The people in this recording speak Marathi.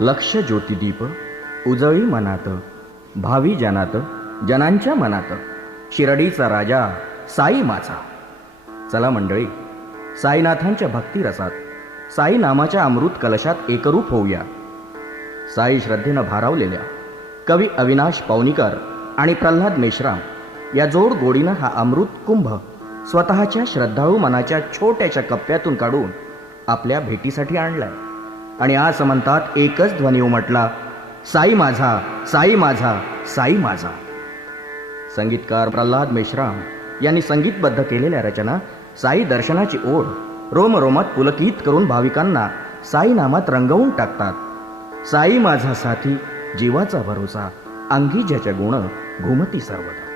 लक्ष ज्योतिदीप उजळी मनात, भावी जनात जनांच्या मनात, शिर्डीचा राजा साई माझा. चला मंडळी, साईनाथांच्या भक्तिरसात साई नामाच्या अमृत कलशात एकरूप होऊया. साई श्रद्धेनं भारावलेल्या कवी अविनाश पौनीकर आणि प्रल्हाद मेश्राम या जोड गोडीनं हा अमृत कुंभ स्वतःच्या श्रद्धाळू मनाच्या छोट्याशा कप्प्यातून काढून आपल्या भेटीसाठी आणलाय. आणि आज म्हणतात एकच ध्वनी उमटला, साई माझा, साई माझा, साई माझा. संगीतकार प्रल्हाद मेश्राम यांनी संगीतबद्ध केलेल्या रचना साई दर्शनाची ओढ रोमरोमात पुलकित करून भाविकांना साई नामात रंगवून टाकतात. साई माझा साथी, जीवाचा भरोसा, अंगी ज्याच्या गुण घुमती सर्वदा.